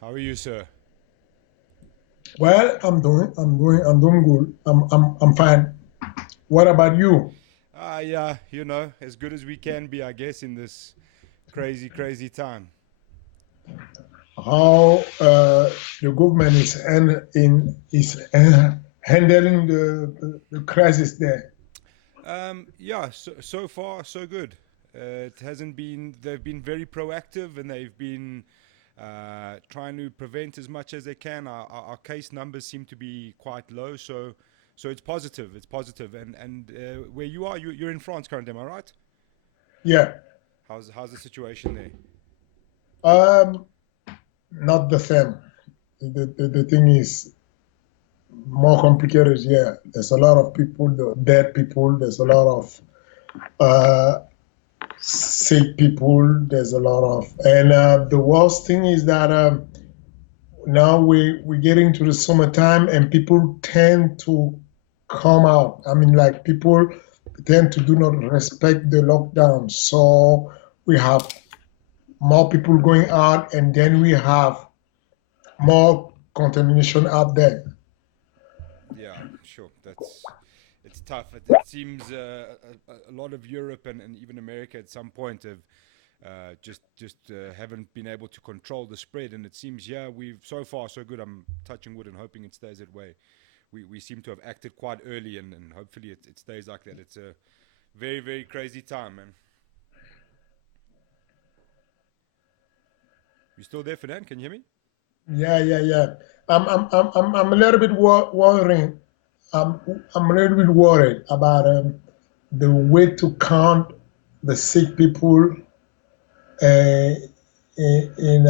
How are you, sir? Well, I'm doing good. I'm fine. What about you? Yeah, as good as we can be, I guess, in this crazy, crazy time. How the government is handling the crisis there? Yeah, so far so good. It hasn't been. They've been very proactive, and they've been trying to prevent as much as they can. Our case numbers seem to be quite low, so it's positive. It's positive. And where you are, you're in France currently, am I right? Yeah. How's the situation there? Um, Not the same. The thing is more complicated. Yeah, there's a lot of people, the dead people. There's a lot of uh, sick people. There's a lot of, and the worst thing is that now we're getting to the summertime and people tend to come out. I mean, like people tend to do not respect the lockdown. So we have more people going out and then we have more contamination out there. Yeah, sure. That's it's tough. It seems a lot of Europe and even America at some point have just haven't been able to control the spread. And it seems, yeah, we've so far so good. I'm touching wood and hoping it stays that way. We seem to have acted quite early, and hopefully it stays like that. It's a very very crazy time, man. You still there, Fernand? Can you hear me? Yeah, yeah, yeah. I'm a little bit worrying. I'm, I'm a little bit worried about the way to count the sick people uh, in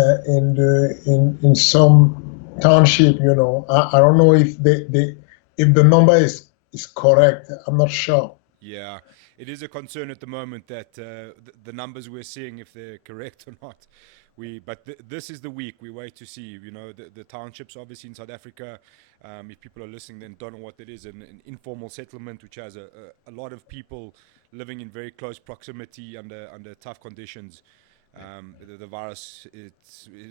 some township. I don't know if the number is correct. I'm not sure. Yeah, it is a concern at the moment that the numbers we're seeing, if they're correct or not. This is the week we wait to see. The townships, obviously in South Africa. If people are listening, then don't know what that is. An informal settlement which has a lot of people living in very close proximity under tough conditions. The virus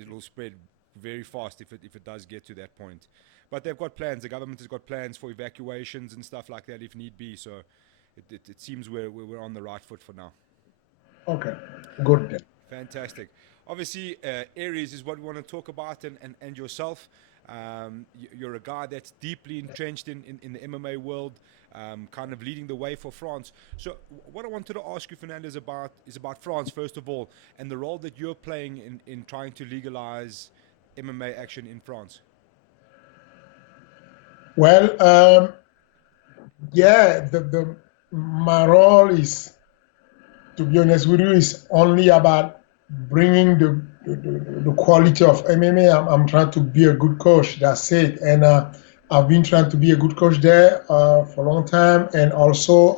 it'll spread very fast if it does get to that point. But they've got plans. The government has got plans for evacuations and stuff like that if need be. So it seems we're on the right foot for now. Okay, good then. Fantastic. Obviously, Aries is what we want to talk about, and yourself. You're a guy that's deeply entrenched in the MMA world, kind of leading the way for France. So, what I wanted to ask you, Fernandez, is about France, first of all, and the role that you're playing in trying to legalize MMA action in France. Well, yeah, the my role is, to be honest with you, is only about bringing the quality of MMA. I'm trying to be a good coach. That's it. And I've been trying to be a good coach there for a long time, and also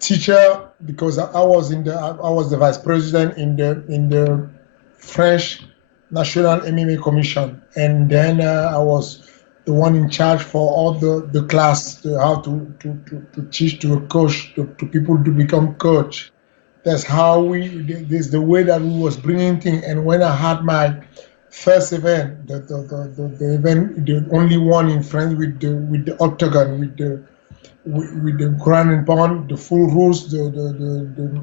teacher because I was the vice president in the French National MMA Commission, and then I was the one in charge for all the class, how to teach to a coach to people to become coach. That's how this the way that we was bringing things. And when I had my first event, the event, the only one in France with the octagon, with the ground and pound, the full rules, the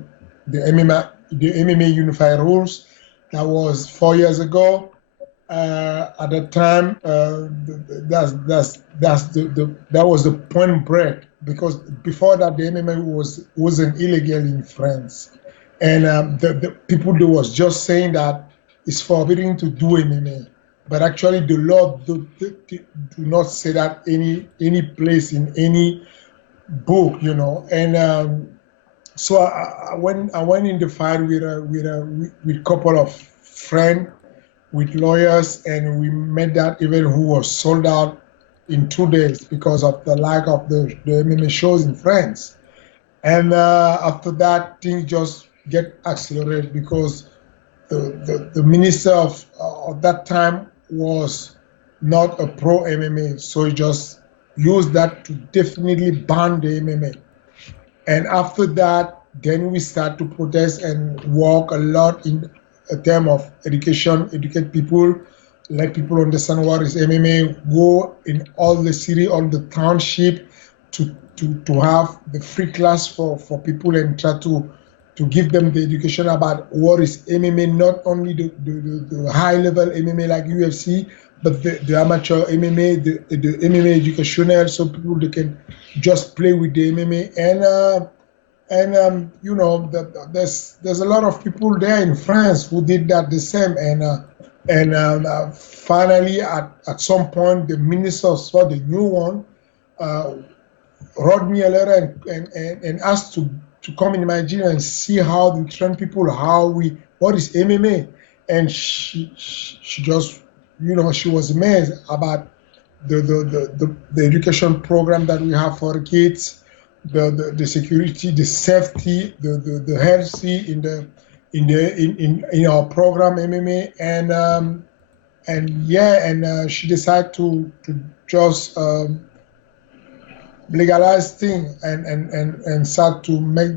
MMA unified rules. That was 4 years ago. At the time, that was the point break, because before that the MMA wasn't illegal in France, and the people that was just saying that it's forbidden to do MMA, but actually the law do not say that any place in any book, and so I went in the fight with couple of friends, with lawyers, and we made that event who was sold out in 2 days because of the lack of the MMA shows in France. And after that, things just get accelerated because the minister of that time was not a pro MMA, so he just used that to definitely ban the MMA. And after that, then we start to protest and walk a lot a term of education, educate people, let people understand what is MMA, go in all the city, all the township to have the free class for people and try to give them the education about what is MMA, not only the high level MMA like UFC, but the amateur MMA, the MMA educational, so people they can just play with the MMA. And you know, there's a lot of people there in France who did that the same. And finally, at some point, the minister saw the new one, wrote me a letter and asked to come in Nigeria and see how we train people, what is MMA. And she just, you know, she was amazed about the education program that we have for kids, the security, the safety, the healthy in our program MMA, and she decided to just legalize thing and start to make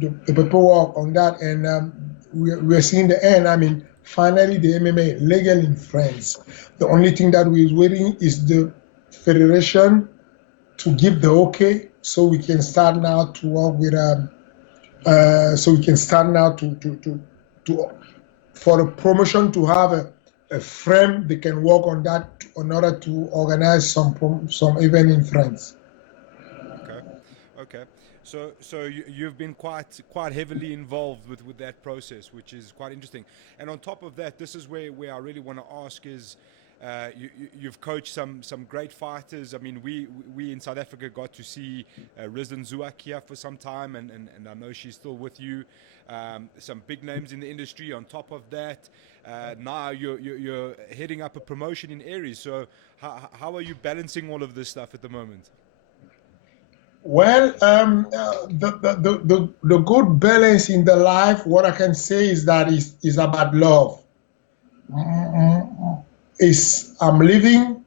the paperwork on that, and we're seeing the end. I mean, finally the MMA legal in France. The only thing that we're waiting is the federation to give the okay, so we can start now to work with so we can start now to for the promotion to have a frame they can work on that in order to organize some event in France. Okay. So you've been quite heavily involved with that process, which is quite interesting. And on top of that, this is where I really want to ask is, you've coached some great fighters. I mean, we in South Africa got to see Rizlan Zouak here for some time, and I know she's still with you. Some big names in the industry. On top of that, now you're heading up a promotion in Aries. So how are you balancing all of this stuff at the moment? Well, the good balance in the life, what I can say is that is about love. I'm living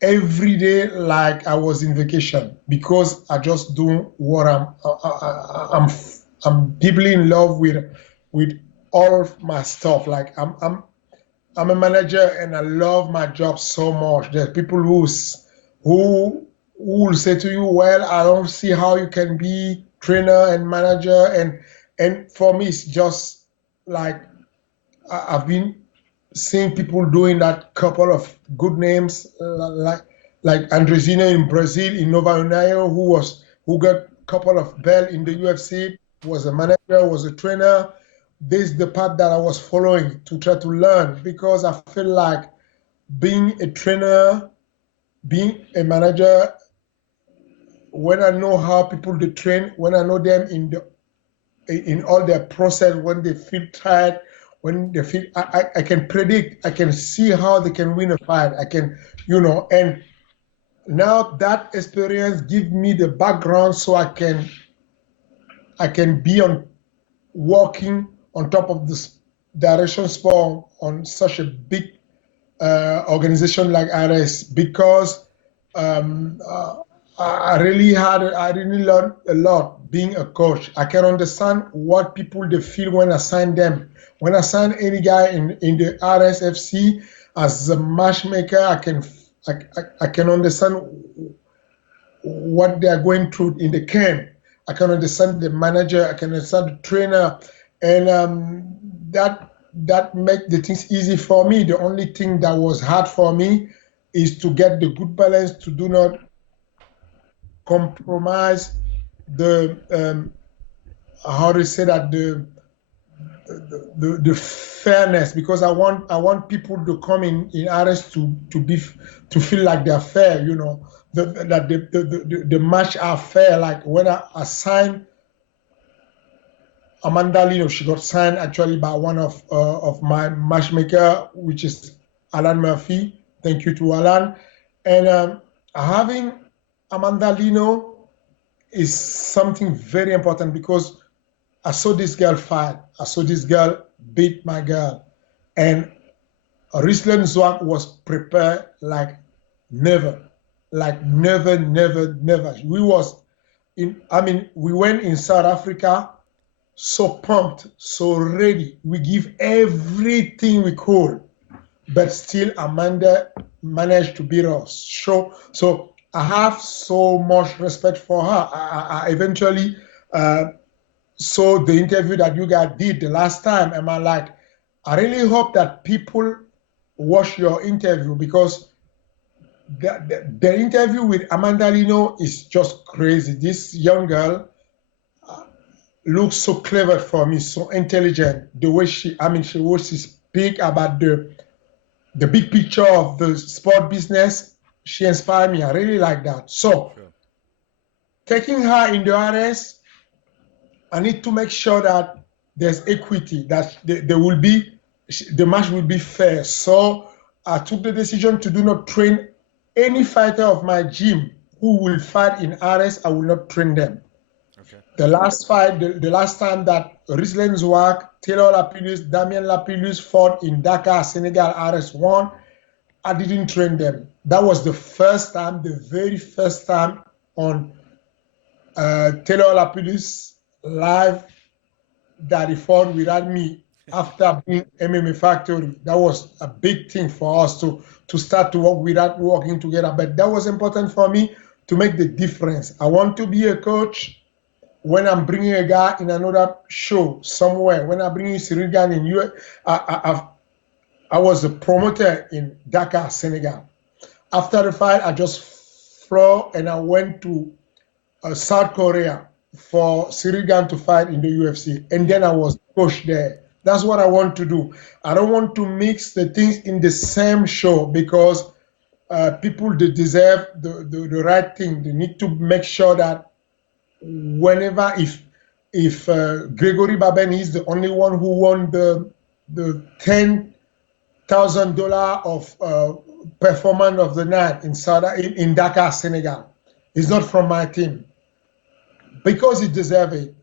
every day like I was in vacation, because I just do what I'm deeply in love with all of my stuff. Like I'm a manager and I love my job so much. There are people who will say to you, well, I don't see how you can be trainer and manager. And for me, it's just like I've been seeing people doing that, couple of good names like Andrezinho in Brazil, in Nova União, who got a couple of belts in the UFC, was a manager, was a trainer. This is the path that I was following to try to learn, because I feel like being a trainer, being a manager, when I know how people they train, when I know them in all their process, when they feel tired, when they feel, I can predict, I can see how they can win a fight. I can, you know, and now that experience gives me the background so I can be working on top of this direction sport on such a big organization like RS, because I really learned a lot being a coach. I can understand what people they feel when I sign them. When I sign any guy in the RSFC as a matchmaker, I can understand what they are going through in the camp. I can understand the manager. I can understand the trainer, and that make the things easy for me. The only thing that was hard for me is to get the good balance, to do not compromise the how to say that the fairness, because I want people to come in RS to feel like they're fair, you know, that the match are fair. Like when I signed Amanda Lino, she got signed actually by one of my matchmaker, which is Alan Murphy. Thank you to Alan. And having Amanda Lino is something very important, because I saw this girl fight. I saw this girl beat my girl. And Rizlan Zouak was prepared like never. Like never. We went in South Africa so pumped, so ready. We give everything we could, but still Amanda managed to beat us. So I have so much respect for her. I eventually saw the interview that you guys did the last time, and I'm like, I really hope that people watch your interview, because the interview with Amanda Lino is just crazy. This young girl looks so clever for me, so intelligent. The way she was to speak about the big picture of the sport business, she inspired me. I really like that. So, Sure. taking her in the RS, I need to make sure that there's equity, that there will be, the match will be fair. So I took the decision to do not train any fighter of my gym who will fight in RS. I will not train them. Okay. The last fight, the last time that Rislen Zouak, Taylor Lapillus, Damien Lapillus fought in Dakar, Senegal, RS1, I didn't train them. That was the first time, the very first time on Taylor Lapillus live that he fought without me after being MMA Factory. That was a big thing for us to start to work without working together. But that was important for me to make the difference. I want to be a coach when I'm bringing a guy in another show somewhere. When I'm bringing Cyril Gann in US, I was a promoter in Dakar, Senegal. After the fight, I just flew and I went to South Korea for Cyril Gann to fight in the UFC. And then I was pushed there. That's what I want to do. I don't want to mix the things in the same show, because people, they deserve the right thing. They need to make sure that whenever, if Gregory Baben is the only one who won the $10,000 of performance of the night in Dakar, Senegal, he's not from my team, because he deserves it.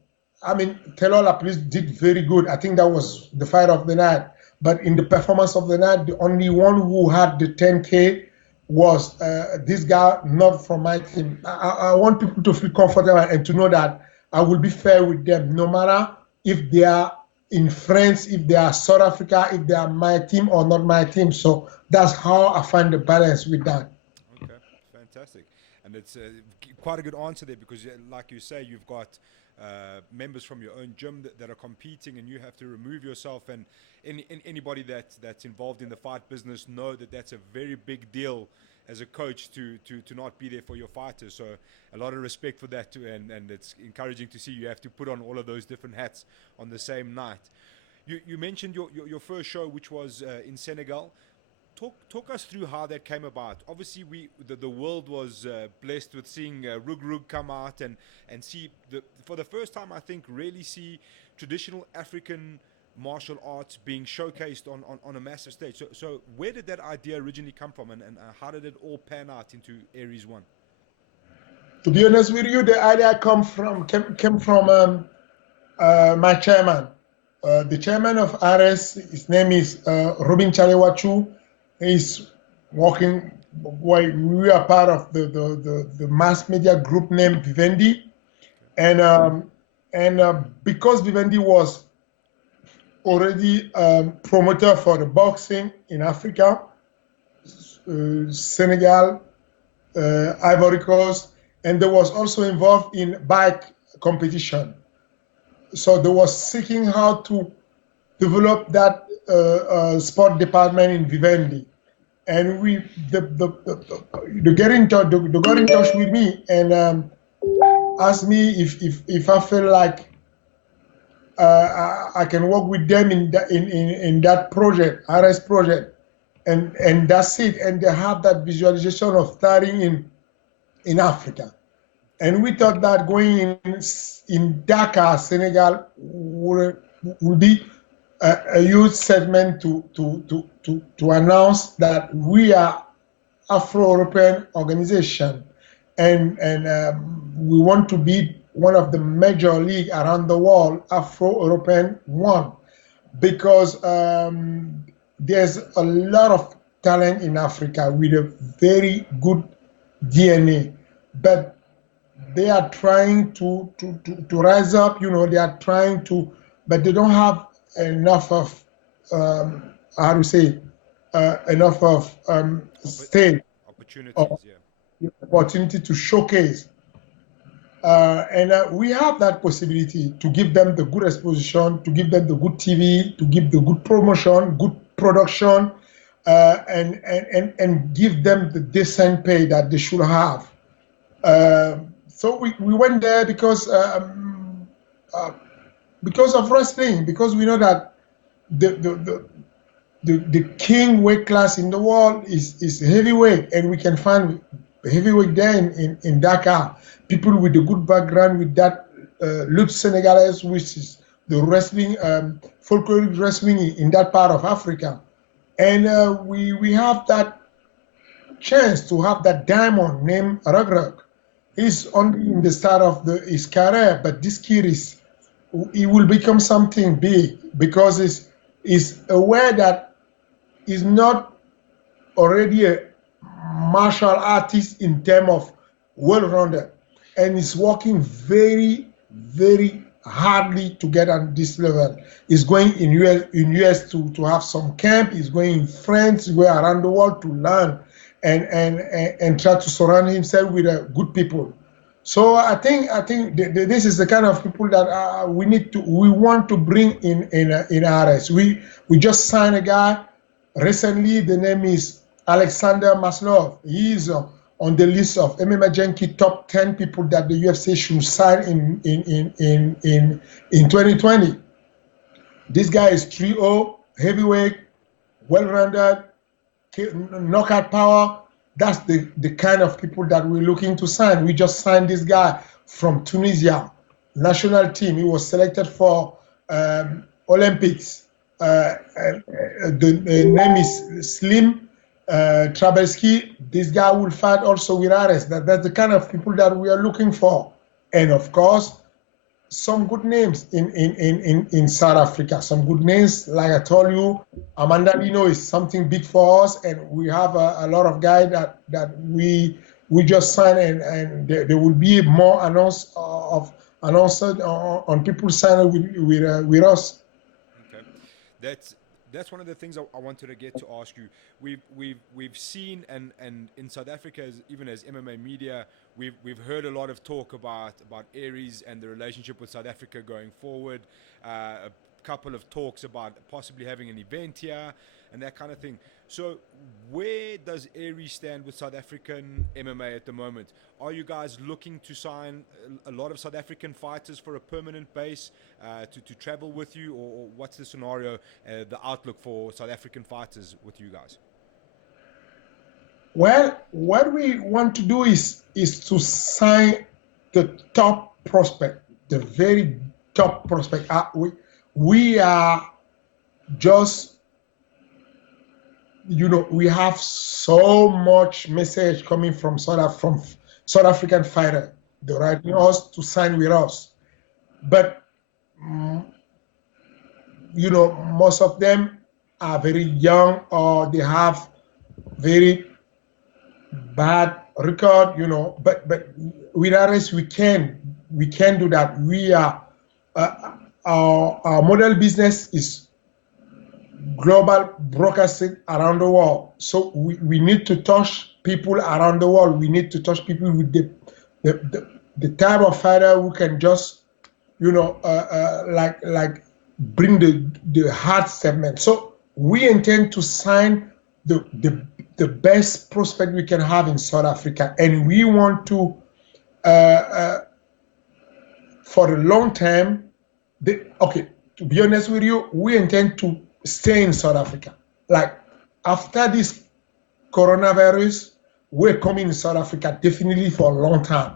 I mean, Taylor Lapillus did very good. I think that was the fight of the night. But in the performance of the night, the only one who had the 10K was this guy, not from my team. I want people to feel comfortable and to know that I will be fair with them, no matter if they are in France, if they are South Africa, if they are my team or not my team. So that's how I find the balance with that. Okay, fantastic. And it's quite a good answer there, because, like you say, you've got members from your own gym that are competing, and you have to remove yourself. And anybody that's involved in the fight business know that that's a very big deal as a coach to not be there for your fighters. So a lot of respect for that too, and it's encouraging to see you have to put on all of those different hats on the same night. You mentioned your first show, which was in Senegal. Talk us through how that came about. Obviously, the world was blessed with seeing Rug Rug come out and see, for the first time, I think, really see traditional African martial arts being showcased on a massive stage. So where did that idea originally come from, and how did it all pan out into Aries 1? To be honest with you, the idea came from my chairman. The chairman of RS, his name is Robin Chalewachu. He's working. We are part of the mass media group named Vivendi, and because Vivendi was already promoter for the boxing in Africa, Senegal, Ivory Coast, and they was also involved in bike competition. So they was seeking how to develop that sport department in Vivendi, and they got in touch with me and asked me if I feel like I can work with them in that project, RS project, and that's it. And they have that visualization of starting in Africa. And we thought that going in Dakar, Senegal, would be a huge segment to announce that we are Afro-European organization, and we want to be one of the major league around the world, Afro-European one, because there's a lot of talent in Africa with a very good DNA, but they are trying to rise up. They are trying to, but they don't have enough of how to say enough of stage or opportunities. Yeah. opportunity to showcase. And we have that possibility to give them the good exposition, to give them the good TV, to give the good promotion, good production, and give them the decent pay that they should have. So we went there because of wrestling, because we know that the the, the the king weight class in the world is heavyweight, and we can find heavyweight there in Dakar. People with a good background with that lutte Senegalese, which is the wrestling, folkloric wrestling in that part of Africa. And we have that chance to have that diamond named Rug. He's only in the start of his career, but this kid he will become something big because he's aware that he's not already a martial artist in terms of well-rounded, and he's working very, very hardly to get on this level. He's going in US to have some camp. He's going in France, he's going around the world to learn and try to surround himself with good people. So I think this is the kind of people that we want to bring in RS. We just signed a guy recently. The name is Alexander Maslov. He is on the list of MMA Junkie top 10 people that the UFC should sign in 2020. This guy is 3-0, heavyweight, well-rounded, knockout power. That's the kind of people that we're looking to sign. We just signed this guy from Tunisia, national team. He was selected for Olympics. The name is Slim Trabelski. This guy will fight also with Ares. That's the kind of people that we are looking for. And of course, some good names in South Africa. Some good names, like I told you, Amanda Lino is something big for us, and we have a lot of guys that we just signed, and there will be more announced on people signing with us. Okay, that's one of the things I wanted to get to ask you. We've seen and in South Africa, even as MMA media, we've heard a lot of talk about Aries and the relationship with South Africa going forward. A couple of talks about possibly having an event here and that kind of thing. So where does Aries stand with South African MMA at the moment? Are you guys looking to sign a lot of South African fighters for a permanent base to travel with you, or what's the scenario, the outlook for South African fighters with you guys? Well, what we want to do is to sign the top prospect, the very top prospect. We are just, we have so much message coming from South African fighter. They're writing us to sign with us, but most of them are very young, or they have very bad record, but with us we can do that. We are our model business is global broadcasting around the world, so we need to touch people around the world. We need to touch people with the type of fighter who can just like bring the hard segment. So we intend to sign the best prospect we can have in South Africa, and we want to for the long term. To be honest with you, we intend to stay in South Africa. Like after this coronavirus, we're coming in South Africa definitely for a long time.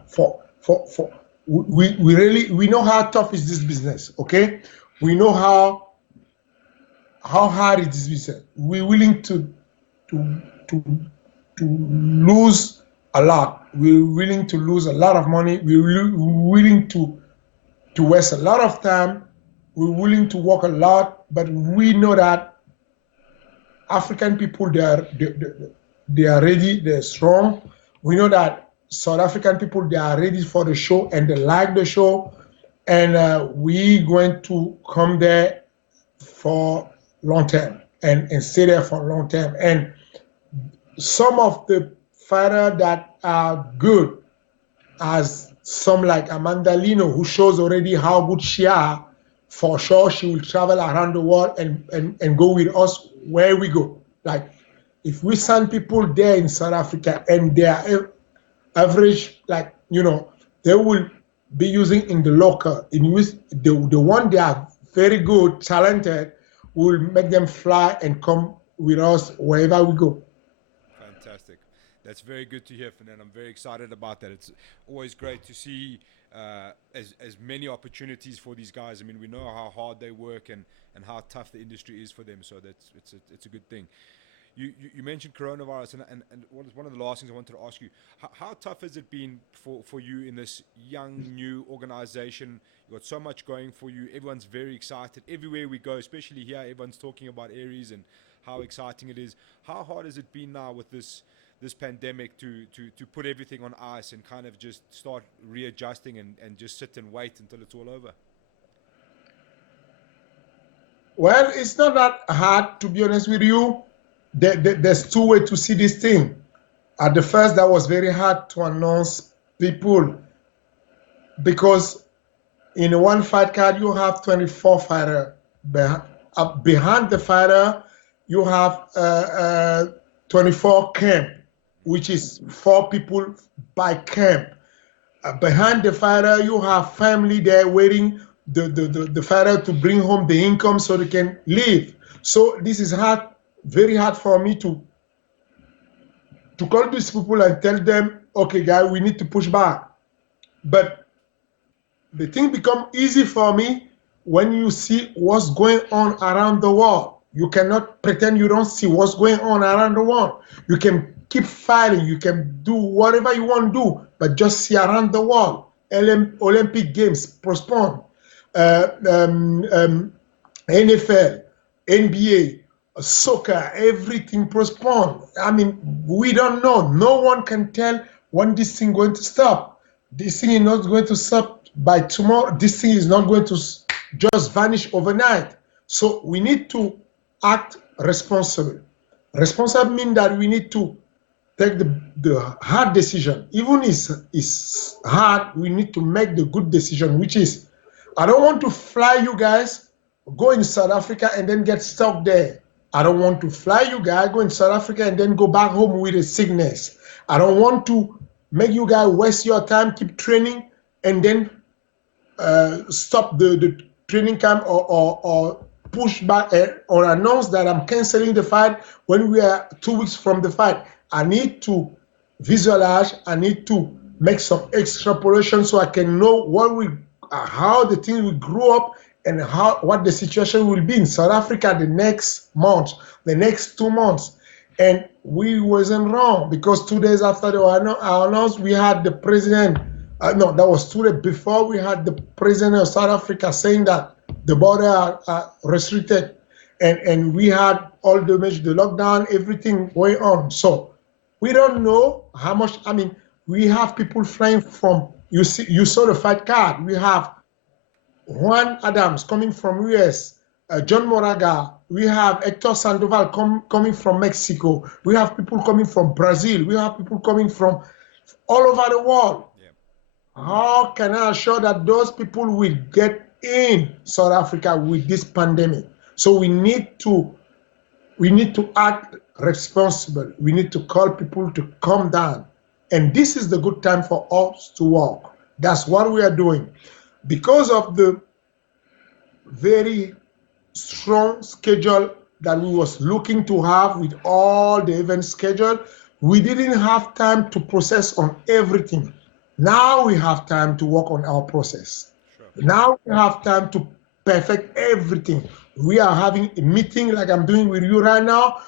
We know how tough is this business. Okay, we know how hard is this business. We're willing to lose a lot. We're willing to lose a lot of money. We're willing to waste a lot of time. We're willing to work a lot, but we know that African people, they are ready, they're strong. We know that South African people, they are ready for the show and they like the show. And we going to come there for long term and stay there for long term. And some of the fighters that are good, as some like Amanda Lino, who shows already how good she are, for sure she will travel around the world and go with us where we go. Like, if we send people there in South Africa and they are average, like, they will be using in the locker, in which the one they are very good, talented, will make them fly and come with us wherever we go. Fantastic. That's very good to hear, Fernand. I'm very excited about that. It's always great to see as many opportunities for these guys. I mean, we know how hard they work and how tough the industry is for them. So it's a good thing. You mentioned coronavirus, and what is one of the last things I wanted to ask you? How tough has it been for you in this young, new organization? You've got so much going for you. Everyone's very excited. Everywhere we go, especially here, everyone's talking about Aries and how exciting it is. How hard has it been now with this pandemic to put everything on ice and kind of just start readjusting and just sit and wait until it's all over? Well, it's not that hard, to be honest with you. There's two ways to see this thing. At the first, that was very hard to announce people, because in one fight card you have 24 fighters. Behind the fighter you have 24 camp, which is 4 people by camp. Behind the fighter you have family there waiting the fighter to bring home the income so they can live. So this is hard, very hard for me to call these people and tell them, okay, guys, we need to push back. But the thing become easy for me when you see what's going on around the world. You cannot pretend you don't see what's going on around the world. You can keep fighting, you can do whatever you want to do, but just see around the world. Olympic Games postponed, NFL, NBA, soccer, everything postponed. I mean, we don't know. No one can tell when this thing is going to stop. This thing is not going to stop by tomorrow. This thing is not going to just vanish overnight. So we need to act responsible. Responsible means that we need to take the hard decision. Even if it's hard, we need to make the good decision, which is, I don't want to fly you guys, go in South Africa and then get stuck there. I don't want to fly you guys, go in South Africa and then go back home with a sickness. I don't want to make you guys waste your time, keep training, and then stop the training camp or push back or announce that I'm canceling the fight when we are 2 weeks from the fight. I need to visualize, I need to make some extrapolation so I can know how the thing will grow up and what the situation will be in South Africa the next month, the next 2 months. And we wasn't wrong, because 2 days after they were announced, we had the president, no, that was 2 days before, we had the president of South Africa saying that the border are restricted, and we had all the lockdown, everything going on. So we don't know how much. I mean, we have people flying from, you saw the fight card. We have Juan Adams coming from US, John Moraga. We have Hector Sandoval coming from Mexico. We have people coming from Brazil. We have people coming from all over the world. Yeah. How can I assure that those people will get in South Africa with this pandemic? So we need to act responsible. We need to call people to calm down. And this is the good time for us to work. That's what we are doing. Because of the very strong schedule that we was looking to have with all the event schedule, we didn't have time to process on everything. Now we have time to work on our process. Sure. Now we have time to perfect everything. We are having a meeting like I'm doing with you right now.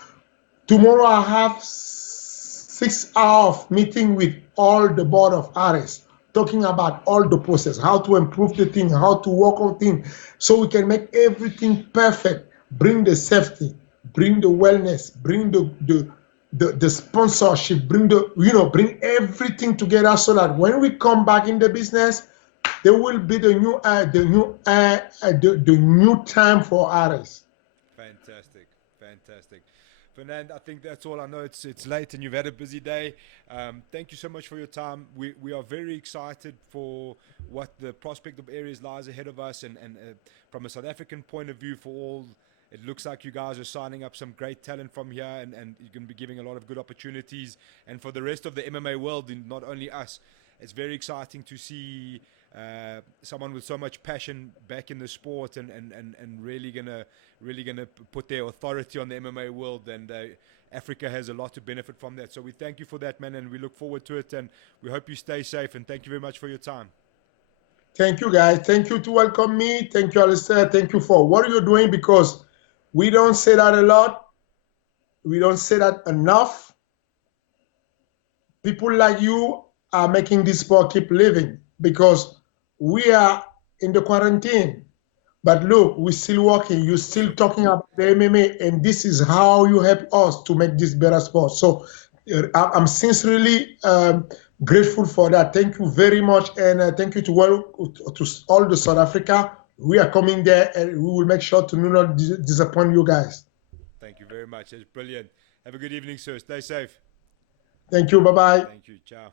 Tomorrow I have 6 hours of meeting with all the board of RS, talking about all the process, how to improve the thing, how to work on things, so we can make everything perfect, bring the safety, bring the wellness, bring the the sponsorship, bring everything together so that when we come back in the business, there will be the new time for artists. Fantastic, fantastic. Fernand, I think that's all. I know it's late and you've had a busy day. Thank you so much for your time. We are very excited for what the prospect of areas lies ahead of us, and from a South African point of view, for all. It looks like you guys are signing up some great talent from here, and you're going to be giving a lot of good opportunities. And for the rest of the MMA world, and not only us, it's very exciting to see someone with so much passion back in the sport, and really gonna put their authority on the MMA world. And Africa has a lot to benefit from that. So we thank you for that, man, and we look forward to it. And we hope you stay safe. And thank you very much for your time. Thank you, guys. Thank you to welcome me. Thank you, Alistair. Thank you for what you're doing, because we don't say that a lot. We don't say that enough. People like you are making this sport keep living, because we are in the quarantine. But look, we're still working. You're still talking about the MMA, and this is how you help us to make this better sport. So I'm sincerely grateful for that. Thank you very much, and thank you to all the South Africa. We are coming there, and we will make sure to not disappoint you guys. Thank you very much. It's brilliant. Have a good evening, sir. Stay safe. Thank you. Bye-bye. Thank you. Ciao.